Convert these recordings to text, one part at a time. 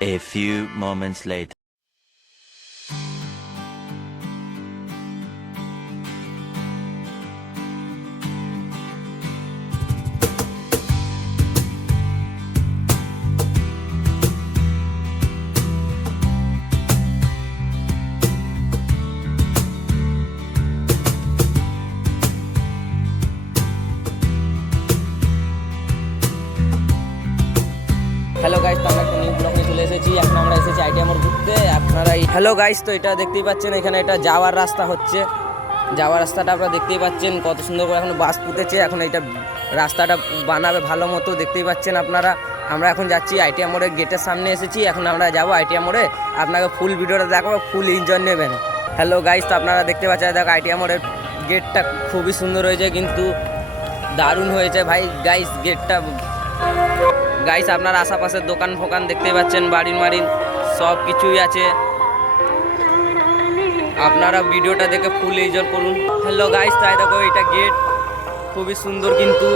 A few moments later. Hello guys, তো আমরা একটা নিউ ব্লগে চলে এসেছি। এখন আমরা এসেছি আইটিআই মোড় ঘুরতে। আপনারা হ্যালো গাইস, তো এটা দেখতেই পাচ্ছেন, এখানে এটা যাওয়ার রাস্তা হচ্ছে। যাওয়ার রাস্তাটা আপনারা দেখতেই পাচ্ছেন কত সুন্দর করে এখন বাস পুঁতেছে। এখন এটা রাস্তাটা বানাবে ভালো মতো, দেখতেই পাচ্ছেন আপনারা। আমরা এখন যাচ্ছি আইটিআই মোড়ের গেটের সামনে এসেছি। এখন আমরা যাবো আইটিআই মোড়ে, আপনাকে ফুল ভিডিওটা দেখাবো, ফুল এনজয় নেবেন। হ্যালো গাইস, তো আপনারা দেখতে পাচ্ছেন দেখো আইটিআই মোড়ের গেটটা খুবই সুন্দর হয়েছে, কিন্তু দারুণ হয়েছে ভাই গাইস গেটটা। গাইস আপনার আশেপাশের দোকান ফোকান দেখতেই পাচ্ছেন, বাড়ির মারিন সব কিছুই আছে। আপনারা ভিডিওটা দেখে ফুল এনজয় করুন। হ্যালো গাইস, তাই দেখো এটা গেট খুবই সুন্দর কিন্তু।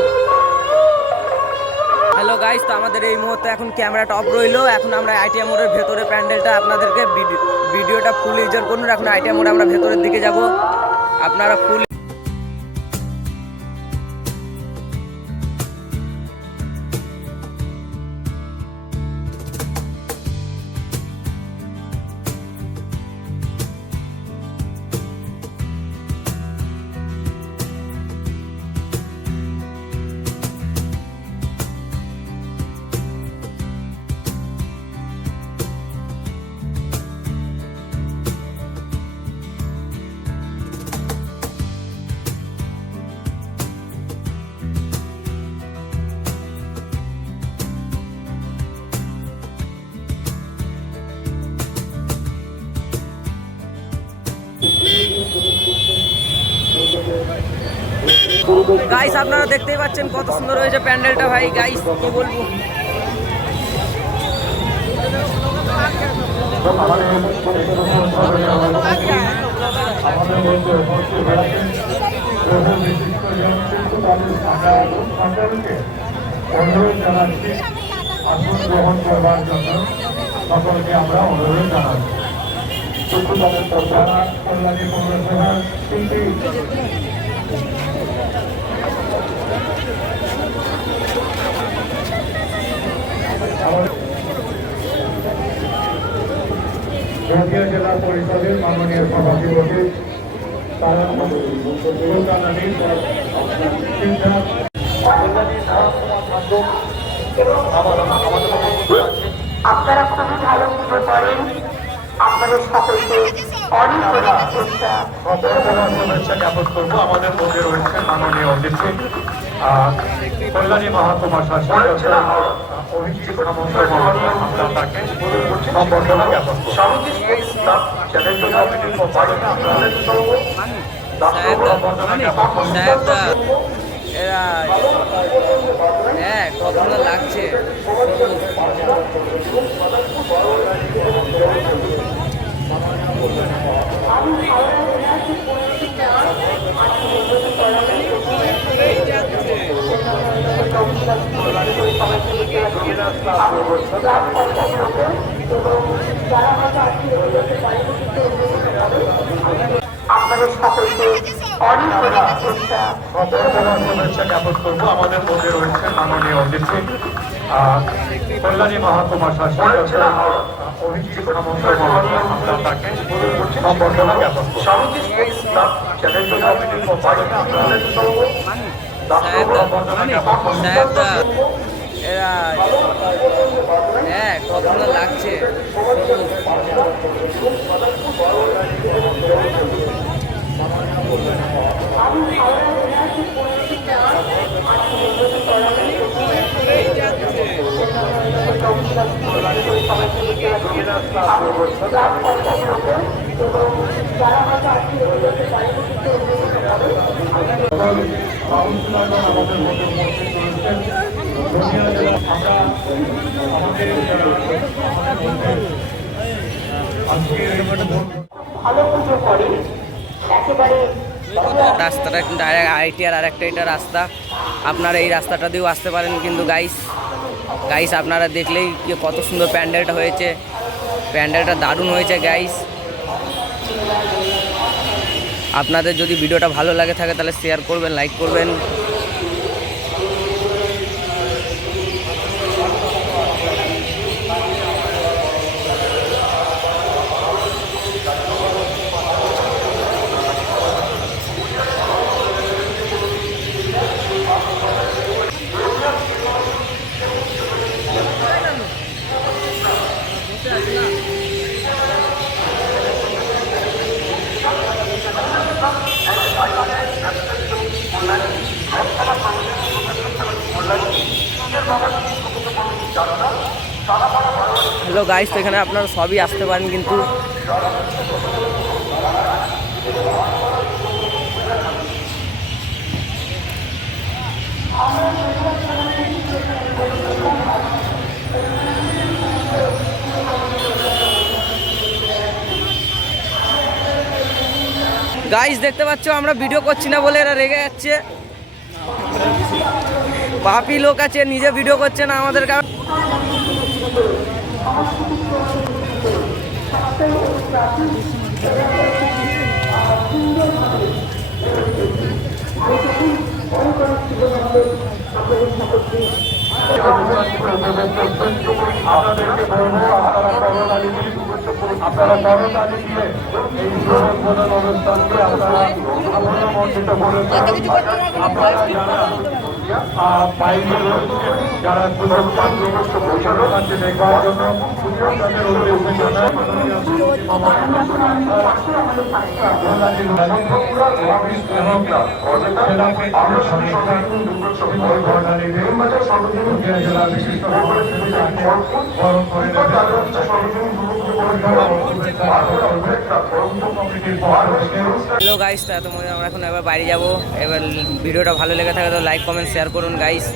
হ্যালো গাইস, তো আমাদের এই মুহূর্তে এখন ক্যামেরাটা অফ রইলো। এখন আমরা আইটিআই মোড়ের ভেতরে প্যান্ডেলটা আপনাদেরকে ভিডিওটা ফুল এনজয় করুন। এখন আইটিআই মোড়ে আমরা ভেতরের দিকে যাব, আপনারা ফুল। গাইস আপনারা দেখতেই পাচ্ছেন কত সুন্দর হয়েছে প্যান্ডেলটা ভাই। গাইস কি বলবো, গ্রহণ করবার জন্য সকলকে আমরা অনুরোধ জানাচ্ছি। কল্যাণী পৌরসভার তিনটি নদিয়া জেলা পরিষদের মাননীয় সভাপতি আপনারা খুবই ভালো পুজো করেন। আপনাদের সকলকে অনেক শুভেচ্ছা জ্ঞাপন করবো। আমাদের মধ্যে রয়েছে মাননীয় অতিথি কল্যাণী মহকুমা শাসক অভিজিৎ সামন্ত মহোদয়। আমরা তাকে সম্বর্ধনা জ্ঞাপন করব। হ্যাঁ কত সুন্দর লাগছে। আপনাদের সকলকে অনেক শুভেচ্ছা জ্ঞাপন করবো। আমাদের মধ্যে রয়েছে মাননীয় অতিথি কল্যাণী মহকুমা শাসক অভিজিৎ সামন্ত মহোদয়। আমরা তাকে সম্বর্ধনা জ্ঞাপন করব। হ্যাঁ কত সুন্দর লাগছে। ভালো পুজো করে একেবারে রাস্তাটা ডাইরেক্ট আইটিআর আর একটা এটা রাস্তা। আপনারা এই রাস্তাটা দিয়েও আসতে পারেন। কিন্তু গাইস গাইস আপনারা দেখলেই কি কত সুন্দর প্যান্ডেলটা হয়েছে, প্যান্ডেলটা দারুণ হয়েছে গাইস। আপনাদের যদি ভিডিওটা ভালো লাগে থাকে তাহলে শেয়ার করবেন, লাইক করবেন। হ্যালো গাইস, তো এখানে আপনারা সবই আসতে পারেন কিন্তু গাইস দেখতে পাচ্ছ আমরা ভিডিও করছি না বলে এরা রেগে যাচ্ছে। পাপি লোক আছে, নিজে ভিডিও করছে না আমাদের কারণ। আপনাদেরকে বলবো আপনারা করতালি দিয়ে এই উদ্বোধন অনুষ্ঠানকে আপনারা আমন্ত্রিত করেছেন। আপনারা যারা বাইরে রয়েছে, যারা সুযোগ পাচ্ছে দেখবার জন্য তাদের উদ্দেশ্যে জানাই হ্যালো গাইস, তো আমরা এখন এবার বাড়ি যাব। এবার ভিডিওটা ভালো লেগে থাকে তো লাইক কমেন্ট শেয়ার করুন গাইস।